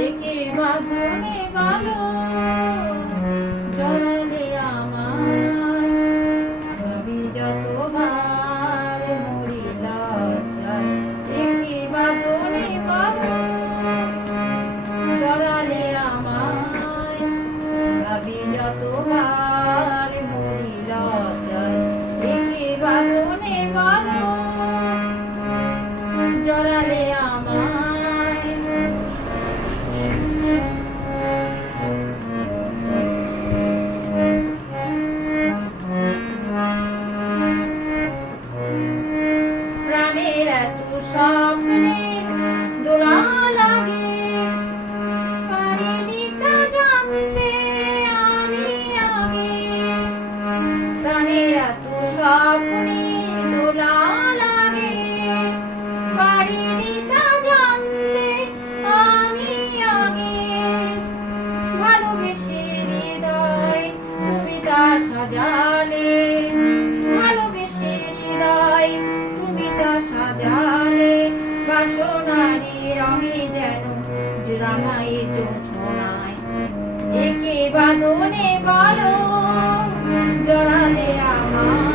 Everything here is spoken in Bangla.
একে বাঁধনে ভালো জড়ালে আমায়, ভাবি যতবার মরি লজ্জায়। একে বাঁধনে ভালো জড়ালে আমায়, ভাবি যতবার মরি লজ্জায়। একে বাঁধনে ভালো জড়ালে আমায়। প্রাণের এত স্বপ্নের দোলা লাগে, পারিনি তা জানতে আমি আগে। প্রাণের এত স্বপ্নের দোলা লাগে, পারিনি তা জানতে আমি আগে। ভালোবেসে হৃদয় তুমি তা সাজালে, ভালোবেসে হৃদয় তুমি তা সাজালে। বাসনারি রঙে যেন রাঙায় জোছনায়, একে বাঁধনে ভালো জড়ালে আমার।